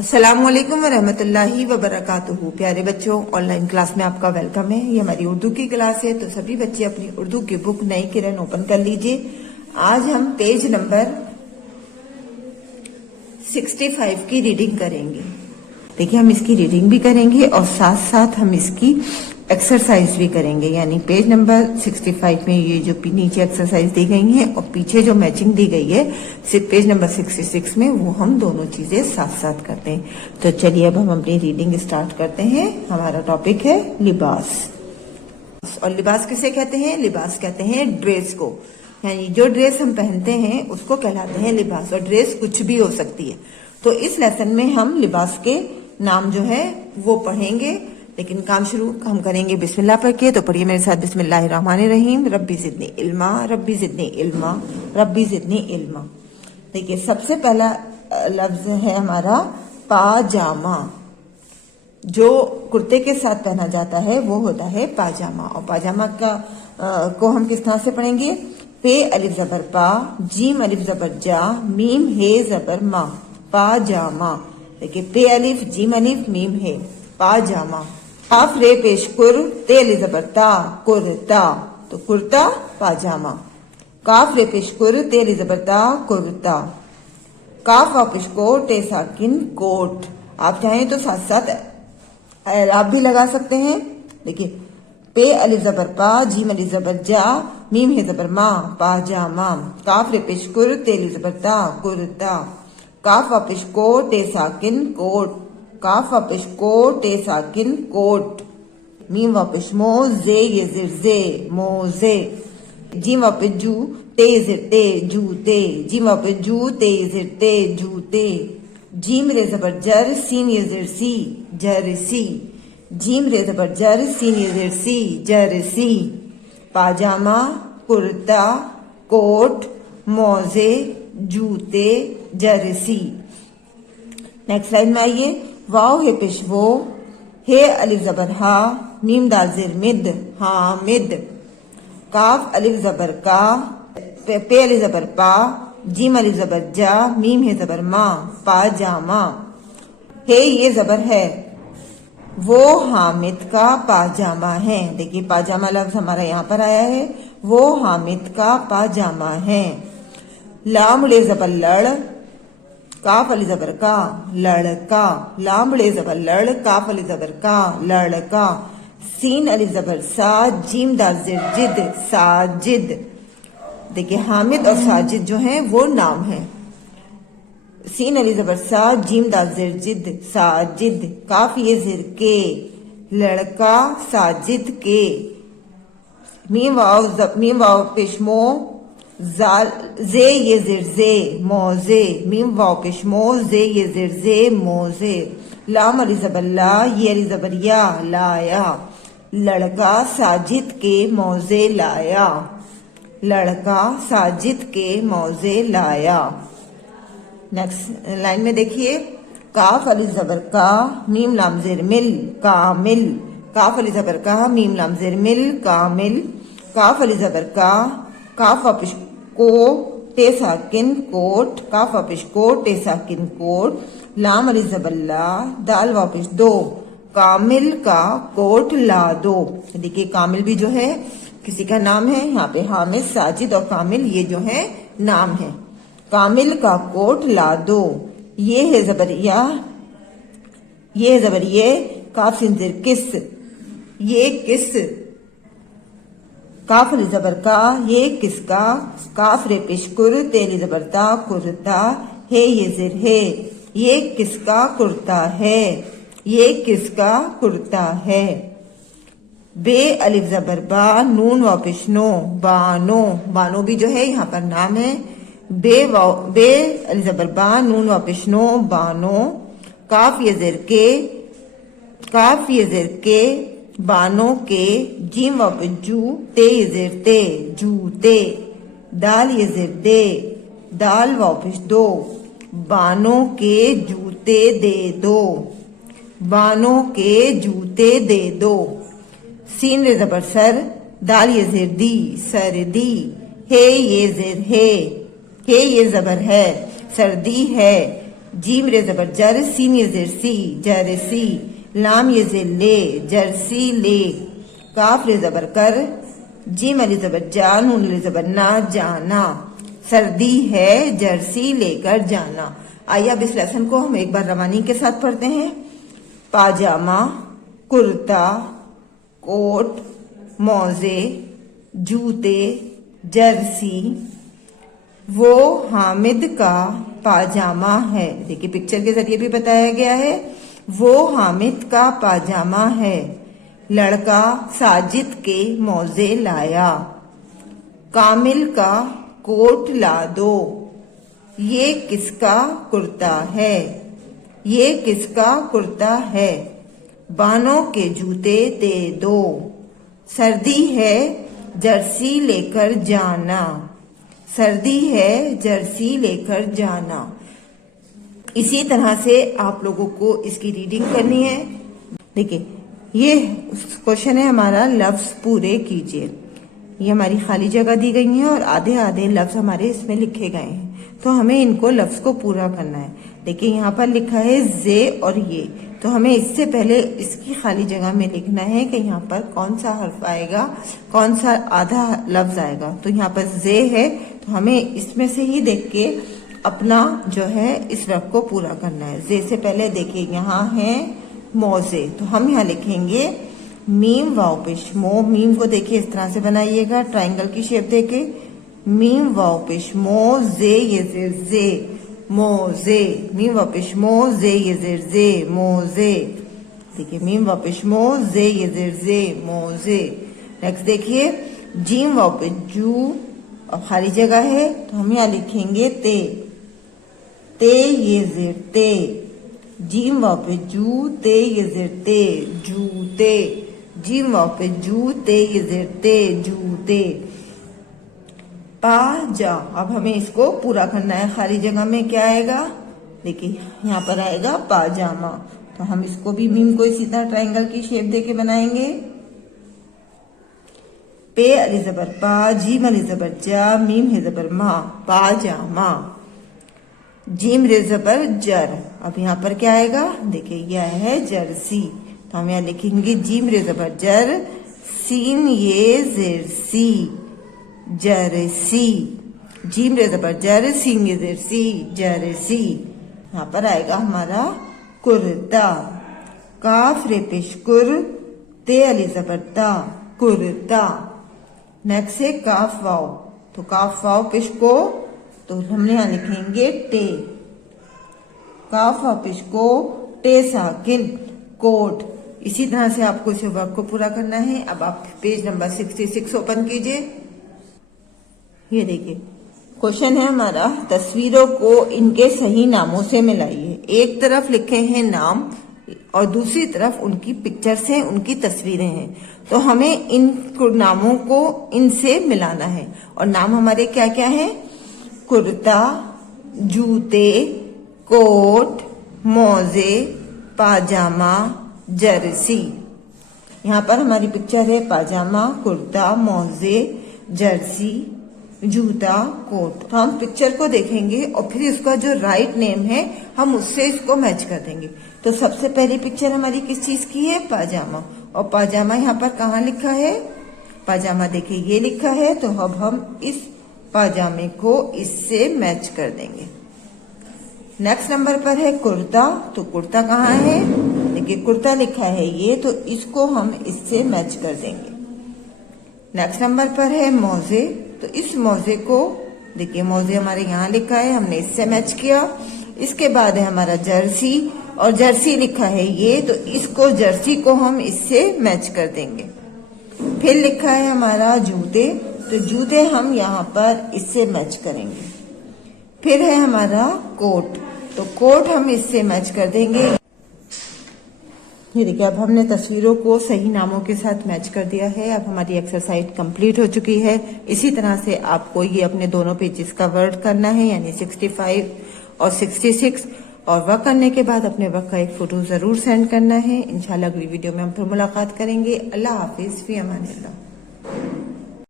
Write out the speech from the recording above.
अस्सलामुअलैकुम वरहमतुल्लाहि वबरकातुहू। प्यारे बच्चों, ऑनलाइन क्लास में आपका वेलकम है। ये हमारी उर्दू की क्लास है, तो सभी बच्चे अपनी उर्दू की बुक नई किरण ओपन कर लीजिए। आज हम पेज नंबर 65 की रीडिंग करेंगे। देखिए, हम इसकी रीडिंग भी करेंगे और साथ साथ हम इसकी एक्सरसाइज भी करेंगे। यानी पेज नंबर 65 में ये जो नीचे एक्सरसाइज दी गई है और पीछे जो मैचिंग दी गई है सिर्फ पेज नंबर 66 में, वो हम दोनों चीजें साथ साथ करते हैं। तो चलिए अब हम अपनी रीडिंग स्टार्ट करते हैं। हमारा टॉपिक है लिबास। और लिबास किसे कहते हैं? लिबास कहते हैं ड्रेस को। यानी जो ड्रेस हम पहनते हैं उसको कहलाते हैं लिबास। और ड्रेस कुछ भी हो सकती है। तो इस लेसन में हम लिबास के नाम जो है वो पढ़ेंगे, लेकिन काम शुरू हम करेंगे बिस्मिल्लाह पढ़ के। तो पढ़िए मेरे साथ, बिस्मिल्लाहिर्रहमानिर्रहीम। रब्बी ज़िदनी इल्मा, रब्बी ज़िदनी इल्मा, रब्बी ज़िदनी इल्मा। देखिए, सबसे पहला लफ्ज है हमारा पाजामा। जो कुर्ते के साथ पहना जाता है वो होता है पाजामा। और पाजामा को हम किस तरह से पढ़ेंगे? पे अलिफ जबर पा, जीम अलिफ जबर जा, मीम हे जबर मा, पाजामा। देखिए, पे अलिफ, जीम अलिफ, मीम हे, पाजामा। काफ रे पेश कुर, ते अलिफ जबर ता, कुर्ता। तो कुर्ता, पाजामा। काफ रे पेश कुर, ते अलिफ जबर ता, कुर्ता। काफ वापिश को, टे साकिन, कोट। आप चाहें तो साथ साथ आप भी लगा सकते हैं। देखिए, पे अलिफ जबर पा, जीम अलिफ जबर जा, मीम हे जबर मा, पाजामा। काफ रे पेश कुर, ते अलिफ जबर ता, कुर्ता। काफ वापिश को, टे साकिन, कोट। काफ वापिश को, टे साकिन, कोट। मीम वापिश मो, जे ये जिर जे, मोजे। जीम वापिश जू, ते जिर ते, जूते। जीम वापिश जू, ते जिर ते, जूते। जीम रे जबर जर, सीन ये जिर सी, जरसी। जीम रे जबर जर, सीन ये जिर सी, जरसी। पाजामा, कुर्ता, कोट, मोजे, जूते, जर्सी। नेक्स्ट लाइन में आइए। वाव हे पेश वो, हे अलिफ जबर हा, मीम दाल जिर मिद, हामिद। काफ अलिफ जबर का, पे अलिफ जबर पा, जीम अलिफ जबर जा, मीम हे जबर मा, पाजामा। हे ये जबर है, वो हामिद का पाजामा है। देखिए, पाजामा लफ्ज हमारा यहाँ पर आया है, वो हामिद का पाजामा है। लाम ले जबर लड़, काफ अली जबर का, लड़का। लाम ले जबर लड़, काफ अली जबर का, लड़का। सीन अली जबर सा, जीम दाल जिर जिद, साजिद। देखिए, हामिद और साजिद जो हैं वो नाम है। सीन अली जबर सा, जीम दाल जिर जिद, साजिद। काफ ये जिर के, लड़का, साजिद के। मीम वाव पेशमो, जे ये जिर जे, मोजे। मीम वाव पेशमो, जे ये जिर जे, मोजे। लाम अली जबर ला, ये अली जबर या, लाया। लड़का साजिद के मोजे लाया। लड़का साजिद के मोजे लाया। नेक्स्ट लाइन में देखिए। काफ अली जबर का, मीम लाम जिर मिल, कामिल। काफ अली जबर का, मीम लाम जिर मिल, कामिल। काफ अली जबर का, काफ वापिश को, टे साकिन, कोट। काफ वापिश को, टे साकिन, कोट। लाम अली जबर ला, दाल वापिश दो, कामिल का कोट ला दो। देखिए, कामिल भी जो है किसी का नाम है। यहाँ पे हामिद, साजिद और कामिल ये जो है नाम है। कामिल का कोट ला दो। ये है जबरिया, ये है जबरिये, काफ सिंजिर किस, ये किस। काफ अली जबर का, ये किसका। काफ रे पेशकुर, तेली जबरता, कुर्ता। हे ये जिर है, ये किसका कुर्ता है, ये किसका कुर्ता है। बे अलिफ जबर बा, नून वापिश नो, बानो। बानो भी जो है यहाँ पर नाम है। बे अलिफ जबर बा, नून वापिश नो, बानो। काफ ये जिर के, काफ ये जिर के, बानो के। जीम वापिश जू, ते ये जिर ते, जूते। दाल ये जिर दे, दाल वापिश दो। बानो के जूते दे दो, बानो के जूते दे दो। सीन रे जबर सर, दाल ये जिर दी, सर्दी। हे ये जिर है, हे ये जबर है, सर्दी है। जीम रे जबर जर, सीन ये जेर सी, जरसी। लाम ये जेर ले, जर्सी ले। काफ रे जबर कर, जीम अली जबर जा, नून अली जबर ना, जाना। सर्दी है, जर्सी लेकर जाना। आइए अब इस लेसन को हम एक बार रवानी के साथ पढ़ते हैं। पाजामा, कुर्ता, कोट, मोजे, जूते, जर्सी। वो हामिद का पाजामा है। देखिए पिक्चर के जरिए भी बताया गया है, वो हामिद का पाजामा है। लड़का साजिद के मोजे लाया। कामिल का कोट ला दो। ये किसका कुर्ता है, ये किसका कुर्ता है। बानों के जूते दे दो। सर्दी है, जर्सी लेकर जाना। सर्दी है, जर्सी लेकर जाना। इसी तरह से आप लोगों को इसकी रीडिंग करनी है। देखिए ये क्वेश्चन है हमारा, लफ्ज पूरे कीजिए। ये हमारी खाली जगह दी गई है और आधे आधे लफ्ज हमारे इसमें लिखे गए हैं, तो हमें इनको लफ्ज को पूरा करना है। देखिए यहाँ पर लिखा है जे और ये, तो हमें इससे पहले इसकी खाली जगह में लिखना है कि यहाँ पर कौन सा हर्फ आएगा, कौन सा आधा लफ्ज आएगा। तो यहाँ पर जे है, तो हमें इसमें से ही देख के अपना जो है इस वर्ग को पूरा करना है। जे से पहले देखिए यहाँ है मोजे, तो हम यहाँ लिखेंगे मीम वाव पेश मो। मीम को देखिए इस तरह से बनाइएगा, ट्रायंगल की शेप देके। मीम वाव पेश मो, जे ये जेर जे, मोजे। मीम वाव पेश मो, जे ये जेर जे, मोजे। देखिए मीम वाव पेश मो, जे ये जेर जे, मोजे। नेक्स्ट देखिए जीम वाव पेश जू, और खाली जगह है तो हम यहाँ लिखेंगे ते। ते ये जेर ते। जीम वाव पे जू, ते ये जेर ते, जूते। जीम वाव पे जू, ते ये जेर ते, जूते। पा जा, अब हमें इसको पूरा करना है। खाली जगह में क्या आएगा, देखिए यहाँ पर आएगा पाजामा, तो हम इसको भी मीम को इसी तरह ट्रायंगल की शेप देके बनाएंगे। पे अली जबर पा, जीम अली जबर जा, मीम है जबर मा, पाजामा। जीम रे जबर जर, अब यहाँ पर क्या आएगा, देखिए यह है जर्सी, तो हम यहाँ लिखेंगे जीम रे जबर जर, सीन ये जेर सी, जर्सी। जीम रे जबर जर, सीन ये जेर सी, जर्सी। यहाँ पर आएगा हमारा कुर्ता। काफ रे पेश कुर, ते अली जबर ता, कुर्ता। नेक्स्ट है काफ वाव, तो काफ वाव पेश को, तो हमने यहाँ लिखेंगे टे। काफ वाव पेश को, टे साकिन, कोट। इसी तरह से आपको इस वर्क को पूरा करना है। अब आप पेज नंबर 66 ओपन कीजिए। ये देखिए क्वेश्चन है हमारा, तस्वीरों को इनके सही नामों से मिलाइए। एक तरफ लिखे हैं नाम और दूसरी तरफ उनकी पिक्चर्स हैं, उनकी तस्वीरें हैं, तो हमें इन नामों को इनसे मिलाना है। और नाम हमारे क्या क्या हैं, कुर्ता, जूते, कोट, मोजे, पाजामा, जर्सी। यहाँ पर हमारी पिक्चर है पाजामा, कुर्ता, मोजे, जर्सी, जूता, कोट। तो हम पिक्चर को देखेंगे और फिर इसका जो राइट नेम है हम उससे इसको मैच कर देंगे। तो सबसे पहली पिक्चर हमारी किस चीज की है, पाजामा। और पाजामा यहाँ पर कहाँ लिखा है, पाजामा देखिए ये लिखा है, तो अब हम इस पाजामे को इससे मैच कर देंगे। नेक्स्ट नंबर पर है कुर्ता, तो कुर्ता कहाँ है, देखिए कुर्ता लिखा है ये, तो इसको हम इससे मैच कर देंगे। नेक्स्ट नंबर पर है मोजे, तो इस मोजे को देखिए मोजे हमारे यहाँ लिखा है, हमने इससे मैच किया। इसके बाद है हमारा जर्सी, और जर्सी लिखा है ये, तो इसको जर्सी को हम इससे मैच कर देंगे। फिर लिखा है हमारा जूते, तो जूते हम यहाँ पर इससे मैच करेंगे। फिर है हमारा कोट, तो कोट हम इससे मैच कर देंगे। ये देखिए अब हमने तस्वीरों को सही नामों के साथ मैच कर दिया है। अब हमारी एक्सरसाइज कंप्लीट हो चुकी है। इसी तरह से आपको ये अपने दोनों पेजेस का वर्ड करना है, यानी 65 और 66, और वर्क करने के बाद अपने वर्क का एक फोटो जरूर सेंड करना है। इंशाल्लाह अगली वीडियो में हम फिर मुलाकात करेंगे। अल्लाह हाफिज, फी अमानिल्लाह।